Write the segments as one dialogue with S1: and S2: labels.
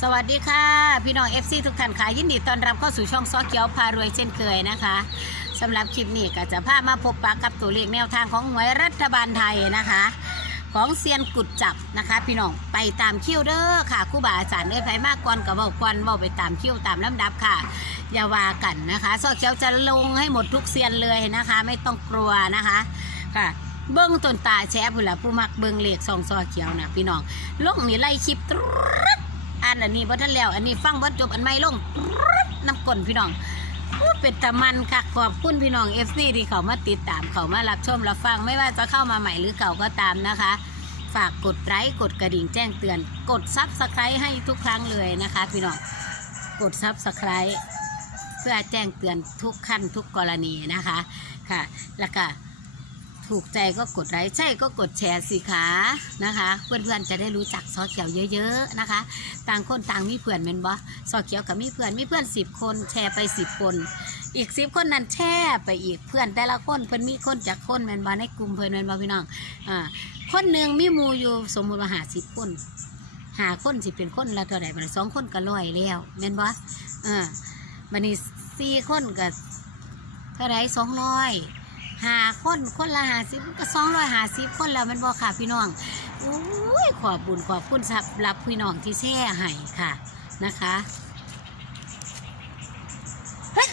S1: สวัสดีค่ะ พี่น้อง FC ทุกท่านค่ะยินดีต้อนรับเข้าสู่ช่องซอเขียวพารวยเช่นเคยนะคะสำหรับคลิปนี้ก็จะพามาพบปะกับตัวเลขแนวทางของหวยรัฐบาลไทยนะคะ ของเซียนกุดจับนะคะ พี่น้องไปตามคิวเด้อค่ะคู่บาอาจารย์เอ้ยไผมากก่อนกับบากอนเบาไปตามคิวตามลำดับค่ะ อย่าว่ากันนะคะซอเขียวจะลงให้หมดทุกเซียนเลยนะคะ ไม่ต้องกลัวนะคะค่ะเบิ้งต้นตาแชร์ผู้ละผู้มักเบิ้งเลขซองซอเขียวนะพี่น้องลงนี่ไล่คลิปตร ดอันอันนี้บ่ทันแล้ว อันนี้ฟังบ่จบอันไม่ลงน้ำก้นพี่น้องเป็นตะมันค่ะขอบคุณพี่น้อง FC ที่เขามาติดตามเขามารับชมรับฟังไม่ว่าจะเข้ามาใหม่หรือเก่าก็ตามนะคะ ฝากกดไลค์กดกระดิ่งแจ้งเตือน กดซับสไครต์ให้ทุกครั้งเลยนะคะ พี่น้องกดซับสไครต์เพื่อแจ้งเตือนทุกขั้นทุกกรณีนะคะค่ะ แล้วก็ ถูกใจก็กดไลค์ใช่ก็กดแชร์สิคะนะคะ เพื่อนๆจะได้รู้จักซอเขียวเยอะ ๆนะคะ ต่างคนต่างมีเพื่อนเป็นบ่ซอเขียวกับมีเพื่อนมีเพื่อนสิบคน แชร์ไปสิบคน อีกสิบคนนั้นแชร์ไปอีกเพื่อนแต่ละคนเพิ่อนมีคนจากคนแมนบ่ในกลุ่มเพิ่อนแมนบ่พี่น้องอ่าคนหนึ่งมีมูอยู่สมมุติว่าหาสิบคนหาคนสิเป็นคนละเท่าไหร่บันสองคนก็ร้อยแล้วแม่นบ่อ่าบัดนี้สี่คนก็เท่าไหร่สองร้อย หาคนคนละหาสิบก็สองร้อยหาสิบคนแล้วมันบอค่ะพี่น้องอุ้ยขอบบุญขอบคุณสำหรับพี่น้องที่แช่ให้ค่ะนะคะเฮ้ย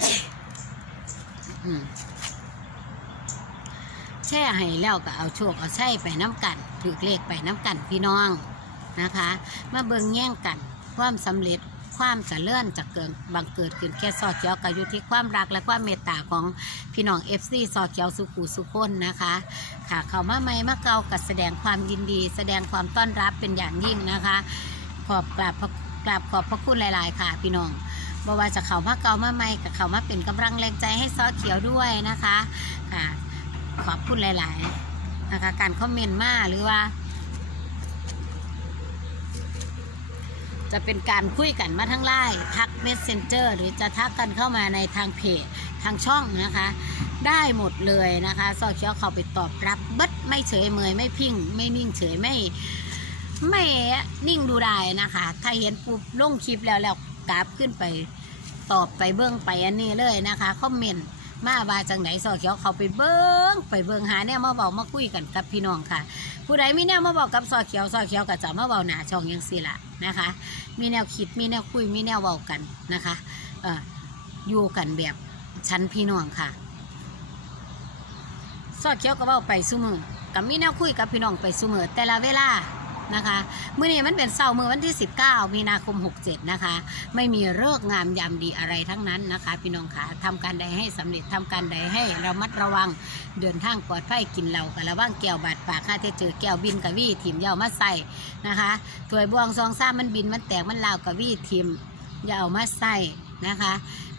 S1: แช่ให้แล้วก็เอาโชคเอาใช้ไปน้ำกันถือเลขไปน้ำกันพี่น้องนะคะ มาเบิ่งแย่งกันความสำเร็จ ความเจริญจะเกิดบังเกิดขึ้นแค่ซอดเจียวกับอยู่ที่ความรักและความเมตตาของพี่น้องเอฟซีซอเขียวสุขูสุคนนะคะค่ะเขามาใหม่มาเกากัแสดงความยินดี แสดงความต้อนรับเป็นอย่างยิ่งนะคะ ขอบกราบกราบขอบพระคุณหลาย ๆ ค่ะ พี่น้องบ่ว่าจะเขามาเกามาใหม่กับเขามาเป็นกำลังแรงใจให้ซอเขียวด้วยนะคะค่ะขอบคุณหลาย ๆ นะคะการคอมเมนต์มาหรือว่า จะเป็นการคุยกันมาทั้งไลน์ทักเมสเซนเจอร์หรือจะทักกันเข้ามาในทางเพจทางช่องนะคะ ได้หมดเลยนะคะซอเขียวเขาไปตอบรับเบิดไม่เฉยเมยไม่พิงไม่นิ่งเฉยไม่ไม่นิ่งดูได้นะคะ ถ้าเห็นปุ๊บลงคลิปแล้วแล้วกราฟขึ้นไปตอบไปเบื้องไปอันนี้เลยนะคะคอมเมนต์ มาว่าจังไหนซอเขียวเขาไปเบิ้งไปเบิ้งหาเนี่ยมาบอกมาคุยกันกับพี่น้องค่ะ ผู้ใดมีแนวมาบอกกับซอเขียวซอเขียวก็จะมาเบาหนาช่องยังสิละนะคะ มีแนวคิดมีแนวคุยมีแนวเว้ากันนะคะเอออยู่กันแบบชั้นพี่น้องค่ะซอเขียวก็เว้าไปซุมือกับมีแนวคุยกับพี่น้องไปซุมือแต่ละเวลา นะคะมื้อนี้มันเป็นเสาร์มื้อวันที่ 19 มีนาคม 67 นะคะ ไม่มีเลิกงามยามดีอะไรทั้งนั้นนะคะ พี่น้องคะทำการใดให้สำเร็จทำการใดให้ระมัดระวังเดินทางปลอดภัยกินเหล้ากับระวังแก้วบาดปากค่าจะเจอแก้วบินกับวี่ถิ่มเหยามาใส่นะคะถวยบวงซองซ่ามันบินมันแตกมันลาวกับวี่ถิ่มอย่าเอามาใส่นะคะ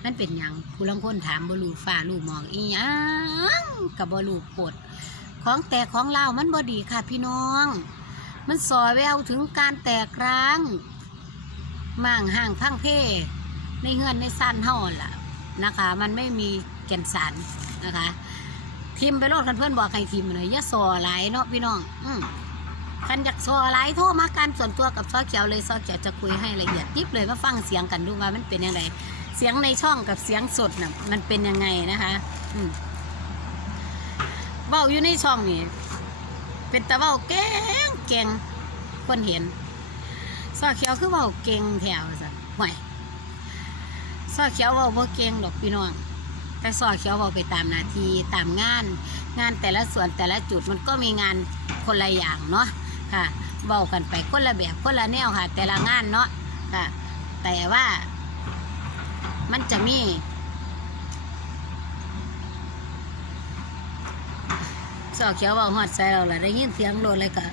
S1: มันเป็นหยังผู้ลังคนถามบลูฟ้าลูมองอีหยังกับบลูปดของแตกของเล่ามันบดีค่ะพี่น้อง มันสอแววถึงการแตกร้างมั่างห่างพังเพในเฮือนในสั้นห่อล่ะนะคะ มันไม่มีแก่นสารนะคะทิมไปโลดคันเพื่อนบอกใครทิมเลยอย่าสอหลายเนาะพี่น้อง อืมคันอยากสอหลายโทรมากันส่วนตัวกับซอเขียวเลยซอเขียวจะคุยให้ละเอียดยิบเลยมาฟังเสียงกันดูว่ามันเป็นยังไงเสียงในช่องกับเสียงสดน่ะมันเป็นยังไงนะคะ อืมเบ้าอยู่ในช่องนี่เป็นตะเบ้าเก่ง เก่งคนเห็นซอเขียวคือเบาเก่งแถวสันห่วยซอเขียวเบาบ่เก่งดอกพี่น้อง แต่ซอเขียวเบาไปตามนาทีตามงาน งานแต่ละส่วนแต่ละจุดมันก็มีงานคนละอย่างเนาะค่ะเบากันไปคนละแบบคนละแนวค่ะ แต่ละงานเนาะค่ะ แต่ว่ามันจะมีสอเขียวเบาหอดใส่เราละได้ยินเสียงโลดเลยก็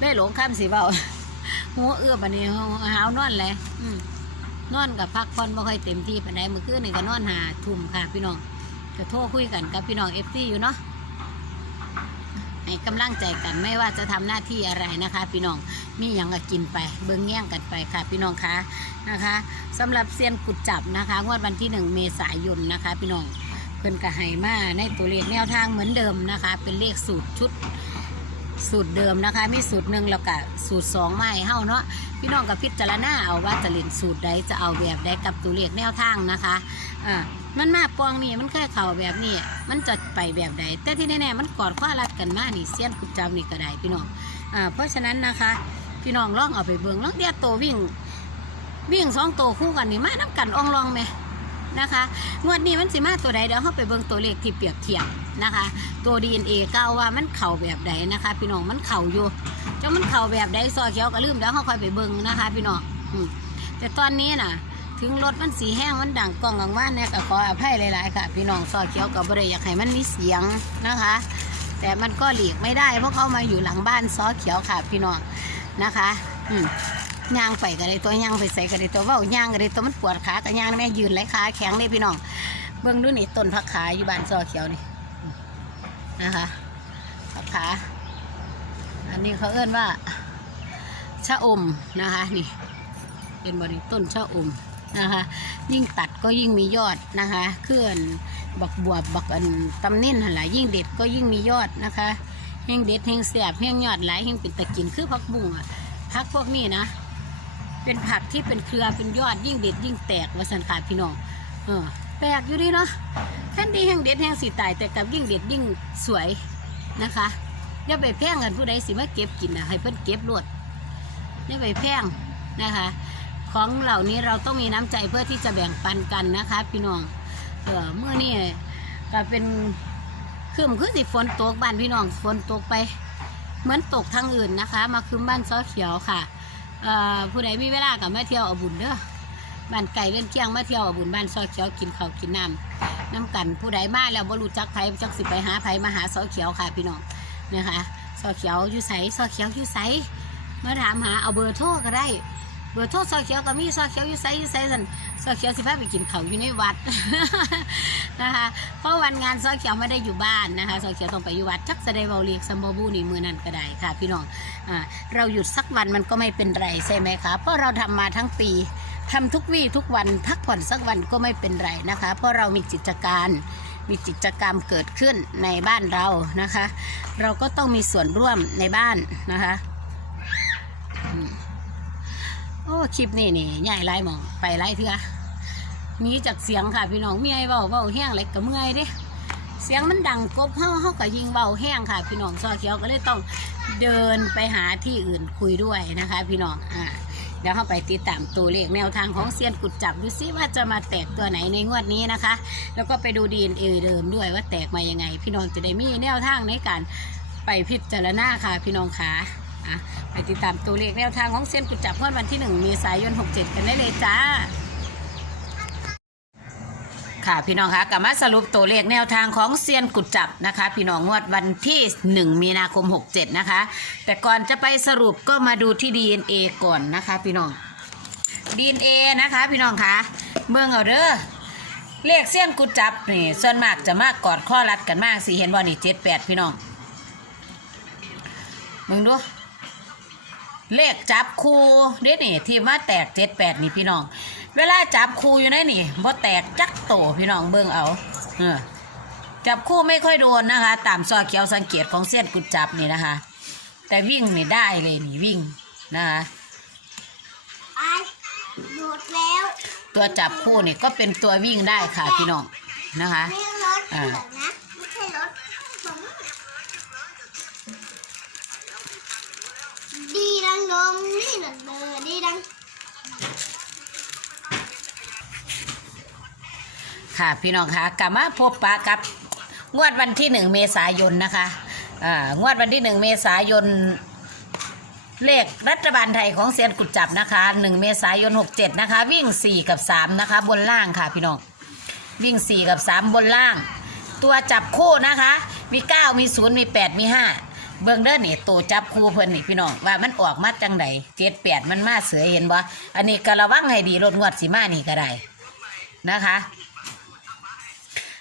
S1: ได้หลงข้ามสีเบาหัวเอื้อบันนี้หาวนอนเลยนอนกับพักผ่อนบ่ค่อยเต็มที่ปานใดมื้อคืนนี่ก็นอนหาทุ่มค่ะพี่น้องก็โทรคุยกันกับพี่น้องเอฟซีอยู่เนาะให้กำลังใจกันไม่ว่าจะทำหน้าที่อะไรนะคะ พี่น้องมีอย่างก็กินไป เบิ่งแย่งกันไปค่ะ พี่น้องคะนะคะสำหรับเซียนกุดจับนะคะงวดวันที่หนึ่งเมษายนนะคะ พี่น้องเพิ่นกระไห้มาในตัวเลขแนวทางเหมือนเดิมนะคะ เป็นเลขสูตรชุด สูตรเดิมนะคะมีสูตรหนึ่งแล้วก็สูตรสองไมาให้าเนาะพี่น้องกับพิจารณาเอาว่าจะเล่นสูตรใดจะเอาแบบใดกับตัวเลขแนวทางนะคะอ่ามันมาปองนี่มันแค่เข่าแบบนี้มันจะไปแบบใดแต่ที่แน่ๆมันกอดข้อรัดกันมานี่เสี้ยนกุบจำนี่ก็ได้พี่น้องอ่าเพราะฉะนั้นนะคะ พี่น้องลองเอาไปเบิ่งลองเดียวโตวิ่ง วิ่งสองตัวคู่กันนี่มาน้ำกันอ่องรองไหม นะคะ งวดนี้มันสิมาตัวใดเดี๋ยวเราไปเบิ่งตัวเลขที่เปรียบเทียบนะคะ ตัว DNA เก้าว่ามันเข่าแบบใดนะคะ พี่น้องมันเข่าอยู่จ้ามันเข่าแบบใดซอเขียวก็ลืมเดี๋ยวเราคอยไปเบิ่งนะคะพี่น้องแต่ตอนนี้น่ะ ถึงรถมันสีแห้งมันดังกล้องกลางว่านเนี่ยก็ขออภัยหลายๆค่ะ พี่น้องซอเขียวกับบริอยากให้มันมีเสียงนะคะ แต่มันก็หลีกไม่ได้เพราะเขามาอยู่หลังบ้านซอเขียวค่ะพี่น้องนะคะ อืม ย่างไปก็ได้ตัวย่างไปใส่ก็ได้ตัวเว่าย่างก็ได้ตัวมันปวดขาก็ย่างแม่ยืนไหลขาแข็งเลยพี่น้องเบิ่งดูนี่ต้นผักขาอยู่บ้านซอเขียวนี่นะคะผักขา อันนี้เขาเอื้อนว่าชะอมนะคะนี่เป็นบริต้นชะอมนะคะยิ่งตัดก็ยิ่งมียอดนะคะเคลื่อนบักบวบบักอันตำนิ่นหันหลายยิ่งเด็ดก็ยิ่งมียอดนะคะแห้งเด็ดแห้งเสียบแห้งยอดหลายแห้งเป็นตะกินคือผักบุ้งอะผักพวกนี้นะ เป็นผักที่เป็นเครือเป็นยอดยิ่งเด็ดยิ่งแตกว่าสันขาดพี่น้องเออแปลกอยู่ดีเนาะแท่นดีแห่งเด็ดแห่งสีตายแต่กับยิ่งเด็ดยิ่งสวยนะคะอย่าไปแพงกันผู้ใดสิมาเก็บกินนะให้เพิ่นเก็บรวดอย่าไปแพงนะคะ ของเหล่านี้เราต้องมีน้ำใจเพื่อที่จะแบ่งปันกันนะคะ พี่น้องเออเมื่อนี่ก็เป็นคือมันคือสิฝนตกบ้านพี่น้องฝนตกไป เหมือนตกทางอื่นนะคะ มาคืมบ้านซอเขียวค่ะ ผู้ใดมีเวลากับมาเที่ยวเอาบุญเด้อบ้านไก่เล่นเที่ยงมาเที่ยวเอาบุญบ้านซอเขียวกินข้าวกินน้ำน้ำกันผู้ใดมาแล้วบ่รู้จักไผจักสิไปหาไผมาหาซอเขียวค่ะพี่น้องนะคะซอเขียวอยู่ไสซอเขียวอยู่ไสมาถามหาเอาเบอร์โทรก็ได้ บอร์โทรซอเขียวก็มีซอเขียวอยู่ไสอยู่ไสสันซอเขียวสิพาไปกินเขาอยู่ในวัดนะคะ เพราะวันงานซอเขียวไม่ได้อยู่บ้านนะคะซอเขียวต้องไปอยู่วัดจักแสดงเบาเลียกซัมโบบูนี่มือนั่นก็ได้ค่ะ พี่น้องอ่าเราหยุดสักวันมันก็ไม่เป็นไรใช่ไหมคะเพราะเราทำมาทั้งปีทำทุกวี่ทุกวันพักผ่อนสักวันก็ไม่เป็นไรนะคะ เพราะเรามีกิจการมีกิจกรรมเกิดขึ้นในบ้านเรานะคะ เราก็ต้องมีส่วนร่วมในบ้านนะคะ โอ้คลิปนี่นี่ใหญ่ไรหมองไปไรเถื่อหนีจากเสียงค่ะพี่น้องเมียเบาเบาแห้งอะไรก็เมื่อยเด้เสียงมันดังกบเฮาเฮาก็ยิงเบาแห้งค่ะ พี่น้องซอเขียวก็เลยต้องเดินไปหาที่อื่นคุยด้วยนะคะ พี่น้องอ่าเดี๋ยวเข้าไปติดตามตัวเลขแนวทางของเซียนกุดจับดูซิว่าจะมาแตกตัวไหนในงวดนี้นะคะ แล้วก็ไปดูดีเอ็นเอเดิมด้วยว่าแตกมายังไง พี่น้องจะได้มีแนวทางในการไปพิจารณาค่ะ พี่น้องขา อะไปติดตามตัวเลขแนวทางของเซียนกุดจับงวดวันที่ 1 เมษายน 67 กันได้เลยจ้า ค่ะพี่น้องคะกลับมาสรุปตัวเลขแนวทางของเซียนกุดจับนะคะ พี่น้องงวดวันที่ 1 มีนาคม 67 นะคะ แต่ก่อนจะไปสรุปก็มาดูที่ DNA ก่อนนะคะ พี่น้อง DNA นะคะ พี่น้องคะเมืองเอาเด้อเลขเซียนกุดจับนี่ส่วนมากจะมากกอดข้อรัดกันมากสิเห็นบ่นี่78พี่น้องมึงดู เลขจับคูเด้นี่ที่มาแตกเจ็ดแปดนี่พี่น้อง เวลาจับคูอยู่ในนี่บ่แตกจักโตพี่น้องเบิ่งเอาเออจับคู่ไม่ค่อยโดนนะคะ ตามซอเขียวสังเกตของเส้นกุดจับนี่นะคะ แต่วิ่งนี่ได้เลยนี่วิ่งนะคะ
S2: ไอ้หมดแล้ว
S1: ตัวจับคู่นี่ก็เป็นตัววิ่งได้ค่ะพี่น้องนะคะ
S2: ไม่รถ
S1: อ่า
S2: เดี๋ยวนะ ไม่ใช่รถผม ดีดังดงนี่หนึ่งเบอร์ดีดัง
S1: ค่ะพี่น้องคะกลับมาพบปะกับงวดวันที่หนึ่งเมษายนนะคะอ่างวดวันที่หนึ่งเมษายนเลขรัฐบาลไทยของเซียนกุดจับนะคะหนึ่งเมษายนหกเจ็ดนะคะ วิ่งสี่กับสามนะคะ บนล่างค่ะพี่น้อง วิ่งสี่กับสามบนล่าง ตัวจับคู่นะคะ มีเก้ามีศูนย์มีแปดมีห้า เบื้องเด้อนี่ตัวจับคู่เพิ่นนี่พี่น้องว่ามันออกมาจังใดเจ็ดแปดมันมาเสือเห็นบ่อันนี้ก็ระวังให้ดีรถงวดสีมานี่ก็ได้นะคะ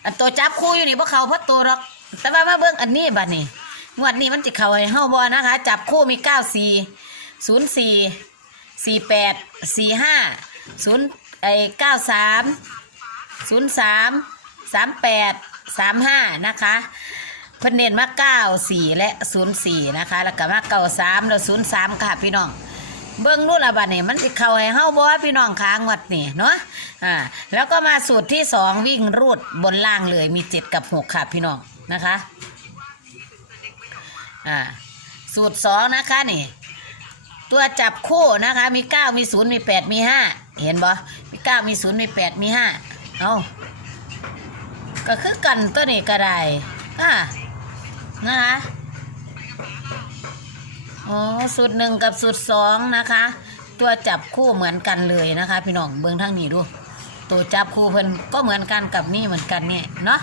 S1: อันตัวจับคู่อยู่นี่พวกเขาเพราะตัวหรอกแต่ว่ามาเบิ่งอันนี้บัดนี้งวดนี้มันจะเข้าให้เฮาบ่นะคะ จับคู่มีเก้าสี่ศูนย์สี่สี่แปดสี่ห้าศูนย์ไอเก้าสามศูนย์สามสามแปดสามห้านะคะ พิ่นเน้นมาเก้าสี่และศูนย์สี่นะคะ แล้วก็มาเก้าสามแล้วศูนย์สามค่ะพี่น้อง เบื้องนู่นละบัดนี่มันสิเข้าให้เฮาบ่พี่น้องค้างวัดนี่เนาะอ่าแล้วก็มาสูตรที่สองวิ่งรูดบนล่างเลยมีเจ็ดกับหกค่ะพี่น้องนะคะอ่าสูตรสองนะคะนี่ ตัวจับคู่นะคะ มีเก้ามีศูนย์มีแปดมีห้าเห็นบ่มีเก้ามีศูนย์มีแปดมีห้าเอาก็คือกันตัวนี้ก็ได้อ่า นะคะอ๋อสูตรหนึ่งกับสูตรสองนะคะ ตัวจับคู่เหมือนกันเลยนะคะ พี่น้องเบิ้องทั้งนี้ดู ตัวจับคู่เพิ่นก็เหมือนกันกับนี่เหมือนกันเนี่ยเนาะ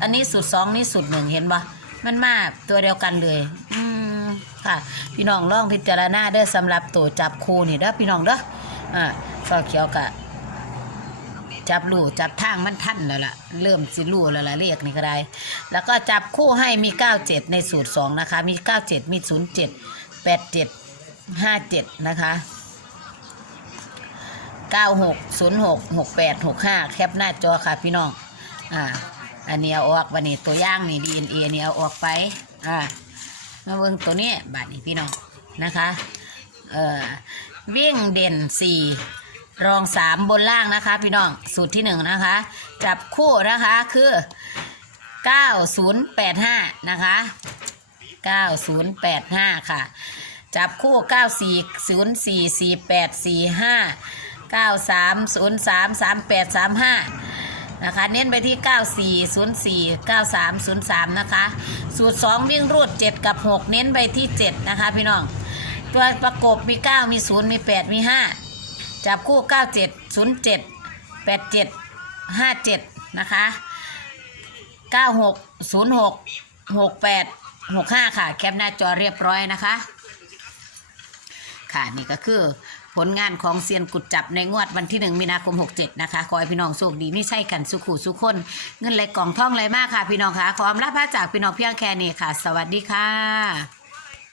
S1: อันนี้สูตรสองนี่สูตรหนึ่งเห็นปะมันมาตัวเดียวกันเลย อืมค่ะ พี่น้องลองพิจารณาเด้อสำหรับตัวจับคู่นี่เด้อพี่น้องเด้ออ่าซอเขียวกะ จับลู่จับทางมันทันแล้วล่ะ เริ่มสิลู่แล้วล่ะเรียกนี่ก็ได้ แล้วก็จับคู่ให้มี 97 ในสูตร 2 นะคะ มี 97 มี 07 87 57 นะคะ 96 06 68 65 แคปหน้าจอค่ะพี่น้อง อ่า อันนี้เอาออกวันนี้ตัวย่างนี่ DNA นี่เอาออกไป อ่า มาเบิ่งตัวนี้บาทนี้พี่น้องนะคะ เอ่อวิ่งเด่นสี่ รองสามบนล่างนะคะ พี่น้องสูตรที่หนึ่งนะคะ จับคู่นะคะคือเก้าศูนย์แปดห้านะคะเก้าศูนย์แปดห้าค่ะ จับคู่เก้าสี่ศูนย์สี่สี่แปดสี่ห้าเก้าสามศูนย์สามสามแปดสามห้านะคะเน้นไปที่ 94 04 93 03 นะคะ สูตร 2 วิ่งรูด 7 กับ 6 เน้นไปที่ 7 นะคะพี่น้อง ตัวประกบมี 9 มี 0 มี 8 มี 5 จับคู่ 97 07 87 57 นะคะ 96 06 68 65 ค่ะ แคปหน้าจอเรียบร้อยนะคะ ค่ะนี่ก็คือผลงานของเซียนกุดจับในงวดวันที่ 1 มีนาคม 67 นะคะ ขอให้พี่น้องโชคดีไม่ใช่กันสุขุสุขคน เงินไหลกล่องท่องไหลมากค่ะ พี่น้องค่ะ ขออำลาพระจากพี่น้องเพียงแค่นี้ค่ะ สวัสดีค่ะ